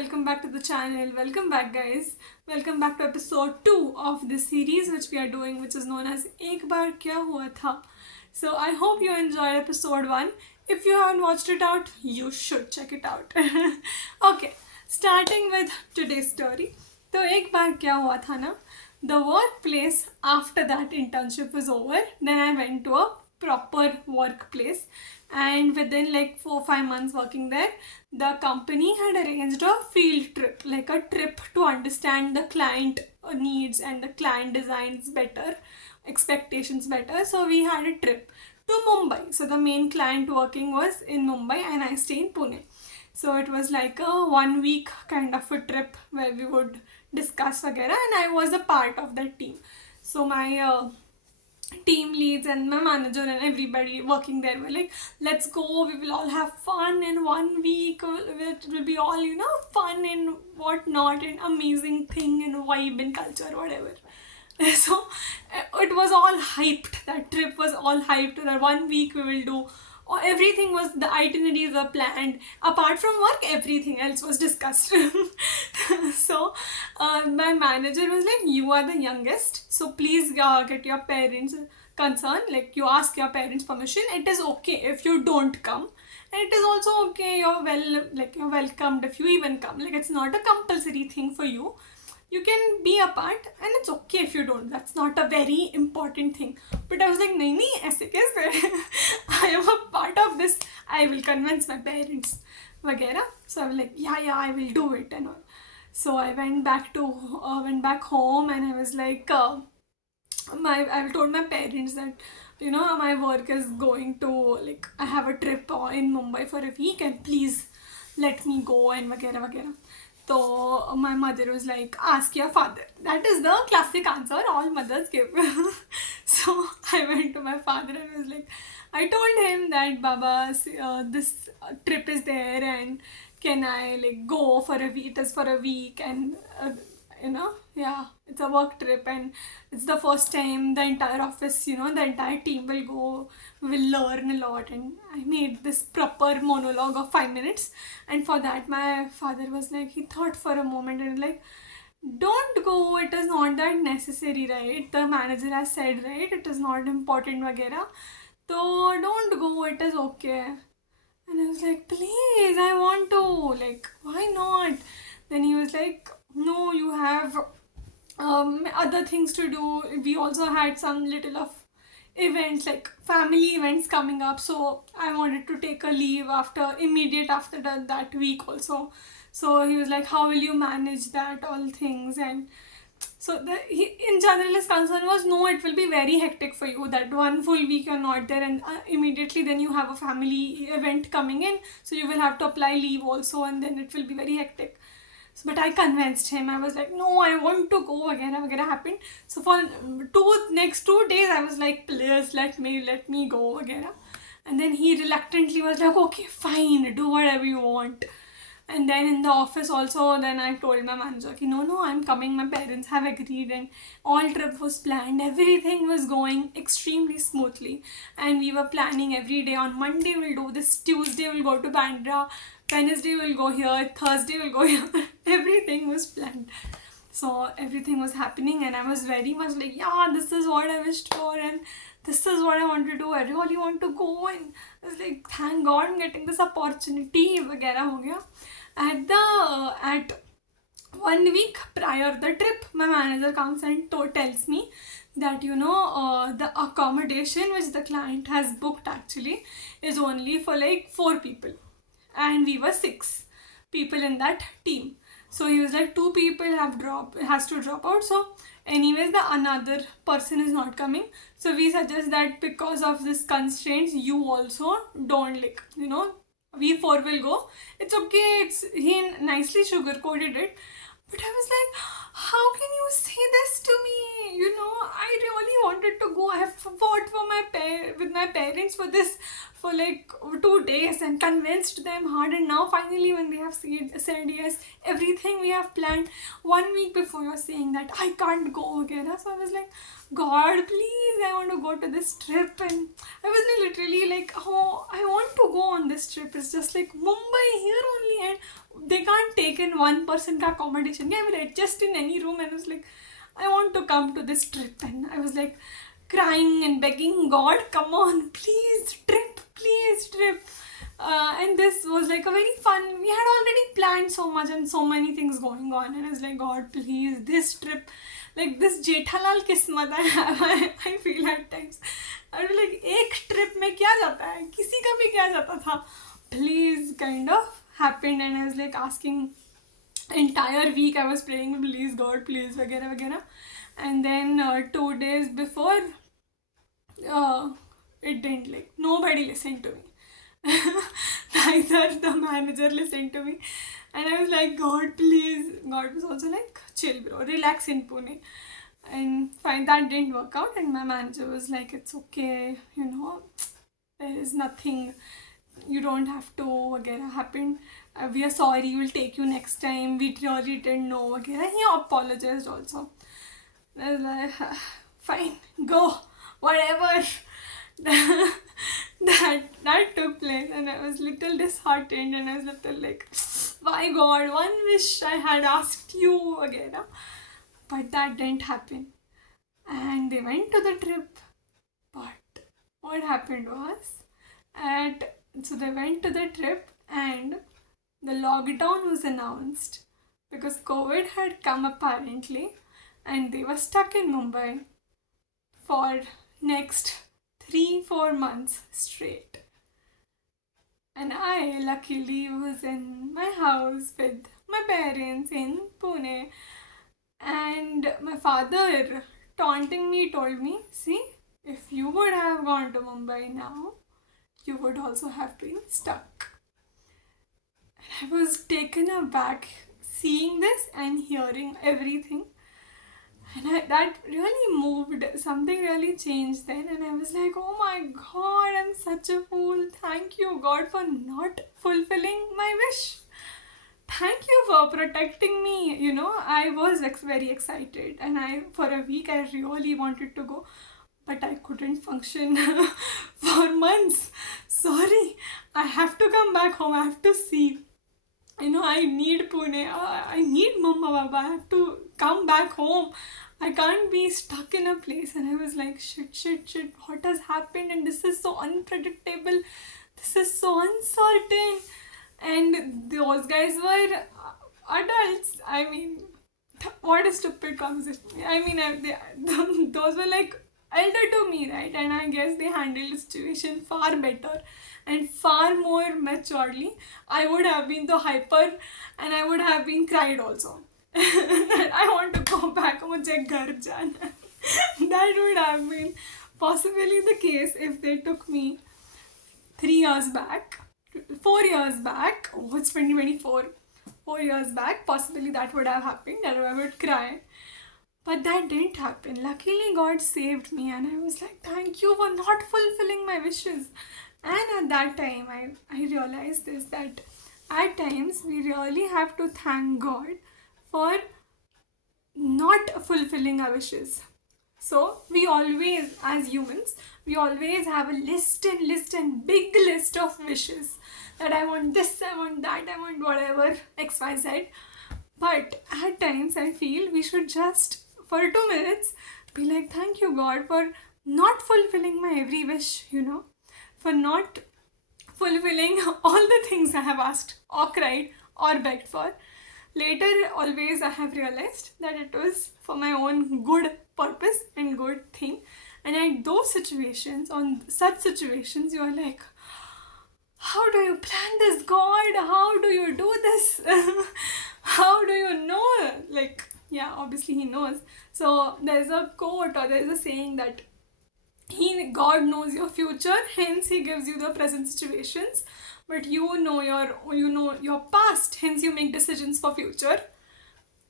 welcome back to the channel. Welcome back, guys. Welcome back to episode 2 of this series which we are doing, which is known as Ek Baar Kya Hua Tha. So, I hope you enjoyed episode 1. If you haven't watched it out, you should check it out. Okay, starting with today's story. तो एक बार क्या हुआ था ना, the workplace after that internship was over, then I went to a proper workplace, and within like 4-5 months working there, the company had arranged a field trip, like a trip to understand the client needs and the client designs better, expectations better. So we had a trip to Mumbai. So the main client working was in Mumbai and I stay in Pune. So it was like a 1 week kind of a trip where we would discuss वगैरह, and I was a part of that team. So my team leads and my manager and everybody working there were like, let's go, we will all have fun in 1 week, it will be all, fun and whatnot and amazing thing and vibe and culture, whatever. So it was all hyped, that trip was all hyped, that 1 week we will do, everything was, the itineraries were planned. Apart from work, everything else was discussed. So my manager was like, you are the youngest, so please get your parents concerned, like you ask your parents permission. It is okay if you don't come, and it is also okay, you're welcomed if you even come. Like, it's not a compulsory thing for you. You can be a part and it's okay if you don't. That's not a very important thing. But I was like, nahi, aise kaise? I am a part of this. I will convince my parents, वगैरह. So I was like, yeah, I will do it and all. So I went back home, and I was like, I told my parents that, my work is going to, like, I have a trip in Mumbai for a week, and please let me go and वगैरह. So my mother was like, ask your father. That is the classic answer all mothers give. So I went to my father and was like, I told him that, Baba, this trip is there, and can I like go for a week? It is for a week, and it's a work trip, and it's the first time the entire office, the entire team will go, we will learn a lot. And I made this proper monologue of 5 minutes, and for that my father was like, he thought for a moment and like, don't go, it is not that necessary, right? The manager has said, right, it is not important वगैरह, so don't go, it is okay. And I was like, please, I want to, like, why not? Then he was like, no, you have other things to do. We also had some little of events, like family events coming up, so I wanted to take a leave immediate after that week also. So he was like, how will you manage that, all things? And so in general his concern was, no, it will be very hectic for you, that 1 full week you're not there, and immediately then you have a family event coming in, so you will have to apply leave also, and then it will be very hectic. So, but I convinced him. I was like, no, I want to go. Vagera happened. So for next 2 days I was like, please let me go. Vagera. And then he reluctantly was like, okay, fine, do whatever you want. And then in the office also, then I told my manager, no, I'm coming, my parents have agreed, and all trip was planned, everything was going extremely smoothly, and we were planning every day. On Monday we'll do this, Tuesday we'll go to Bandra, Wednesday we'll go here, Thursday we'll go here. Everything was planned. So everything was happening, and I was very much like, yeah, this is what I wished for, and this is what I want to do. I really want to go. And I was like, thank God I'm getting this opportunity. वगैरह हो गया. At 1 week prior the trip, my manager comes and tells me that, the accommodation which the client has booked actually is only for like 4 people, and we were 6 people in that team. So he was like, 2 people has to drop out, so anyways the another person is not coming, so we suggest that because of this constraints, you also don't, like, we 4 will go, it's okay. He nicely sugar-coated it. But I was like, how can you say this to me? I really wanted to go. I have fought with my parents for this for like 2 days and convinced them hard, and now finally when they have said yes, everything we have planned 1 week before, you're saying that I can't go again. So I was like, God, please, I want to go to this trip. And I was like, literally like, oh, I want to go on this trip. It's just like Mumbai here only, and they can't take in one person ka accommodation. Yeah, I mean, just in any room. And I was like, I want to come to this trip. And I was like crying and begging God, come on, please trip, please trip. And this was like a very fun, we had already planned so much and so many things going on, and I was like, God, please, this trip, like this Jethalal kismat I have, I feel at times. I was like, एक trip में क्या जाता है, किसी का भी क्या जाता था, please, kind of happened. And I was like asking, entire week I was praying, please God, please, वगैरह वगैरह. And then 2 days before, it didn't, like nobody listened to me. Neither the manager listened to me. And I was like, God, please. God was also like, chill bro, relax in Pune. And fine, that didn't work out, and my manager was like, it's okay, you know, there is nothing, you don't have to, वगैरह happened. We are sorry, we'll take you next time, we really didn't know, वगैरह. He apologized also. I was like, fine, go, whatever. that took place, and I was little disheartened, and I was little like, why God, one wish I had asked you, वगैरह. But that didn't happen. And they went to the trip. But what happened was, so they went to the trip, and the lockdown was announced because COVID had come apparently, and they were stuck in Mumbai for next 3-4 months straight. And I luckily was in my house with my parents in Pune. And my father, taunting me, told me, see, if you would have gone to Mumbai now, you would also have been stuck. And I was taken aback seeing this and hearing everything. And that really moved, something really changed then. And I was like, oh my God, I'm such a fool. Thank you, God, for not fulfilling my wish. Thank you for protecting me. You know, I was very excited, and for a week I really wanted to go, but I couldn't function for months. Sorry, I have to come back home. I have to see. You know, I need Pune. I need Mumma Baba. I have to come back home. I can't be stuck in a place. And I was like, shit, what has happened? And this is so unpredictable. This is so uncertain. And those guys were adults. I mean, what a stupid conversation. I mean, those were like elder to me, right? And I guess they handled the situation far better and far more maturely. I would have been the hyper, and I would have been cried also. That I want to go back, mujhe ghar jana. That would have been possibly the case if they took me 3 years back. 4 years back, it's 2024, 4 years back, possibly that would have happened, and I would cry. But that didn't happen. Luckily, God saved me, and I was like, thank you for not fulfilling my wishes. And at that time, I realized this, that at times we really have to thank God for not fulfilling our wishes. So we always, as humans, we always have a list and big list of wishes, that I want this, I want that, I want whatever, XYZ. But at times I feel we should just, for 2 minutes, be like, thank you God for not fulfilling my every wish, you know, for not fulfilling all the things I have asked or cried or begged for. Later, always I have realized that it was for my own good purpose and good thing. And at those situations, on such situations, you are like, how do you plan this, God? How do you do this? How do you know? Like, yeah, obviously He knows. So there's a quote, or there's a saying that God knows your future, hence He gives you the present situations. But you know your past, hence you make decisions for future.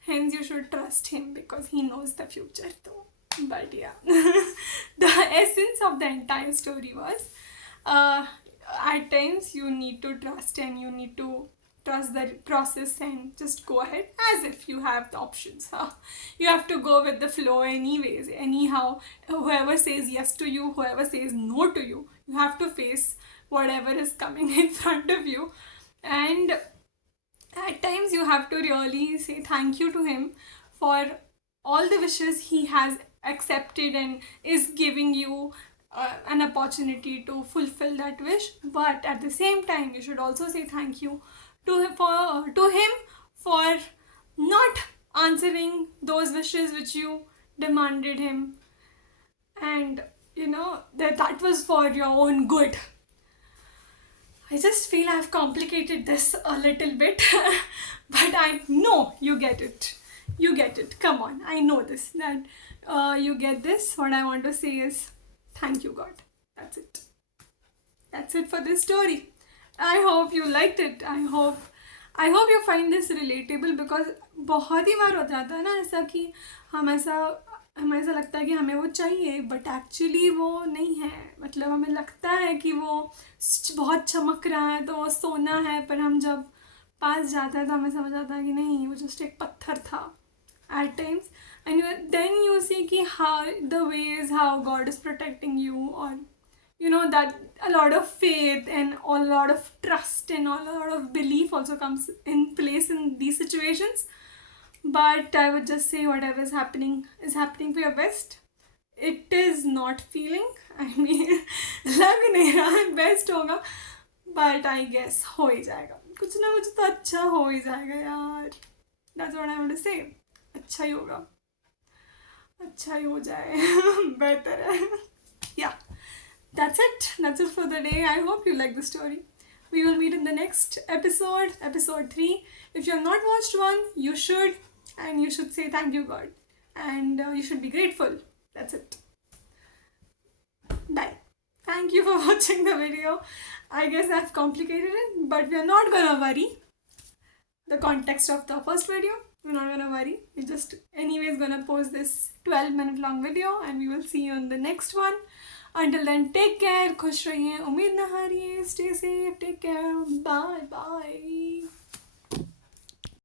Hence you should trust Him because He knows the future too. But yeah, the essence of the entire story was, at times you need to trust, and you need to trust the process and just go ahead as if you have the options. You have to go with the flow anyways, anyhow. Whoever says yes to you, whoever says no to you, you have to face whatever is coming in front of you. And at times you have to really say thank you to him for all the wishes he has accepted and is giving you an opportunity to fulfill that wish. But at the same time, you should also say thank you to him for not answering those wishes which you demanded him, and that was for your own good. I just feel I've complicated this a little bit, but I know you get it. You get it. Come on, I know this. That you get this. What I want to say is, thank you, God. That's it. That's it for this story. I hope you liked it. I hope you find this relatable, because बहुत ही बार हो जाता है ना ऐसा कि हमें ऐसा लगता है कि हमें वो चाहिए, बट एक्चुअली वो नहीं है. मतलब हमें लगता है कि वो बहुत चमक रहा है तो वो सोना है, पर हम जब पास जाता है तो हमें समझ आता है कि नहीं, वो जस्ट एक पत्थर था at times. And then you see कि how the ways how God is protecting you, or that a lot of faith and a lot of trust and a lot of belief also comes in place in these situations. But I would just say whatever is happening for your best. It is not feeling, I mean, लग नहीं रहा है best होगा, but I guess हो ही जाएगा. कुछ ना कुछ तो अच्छा हो ही जाएगा यार. That's what I want to say. अच्छा ही होगा, अच्छा ही हो जाए बेहतर है. Yeah, that's it for the day. I hope you like the story. We will meet in the next episode, episode 3. If you have not watched one, you should, and you should say thank you, God, and you should be grateful. That's it. Bye. Thank you for watching the video. I guess I've complicated it, but we're not gonna worry. The context of the first video, we're not gonna worry. We're just anyways gonna post this 12-minute long video, and we will see you in the next one. Until then, take care. खुश रहिए, उम्मीद ना हारिए. Stay safe. Take care. Bye.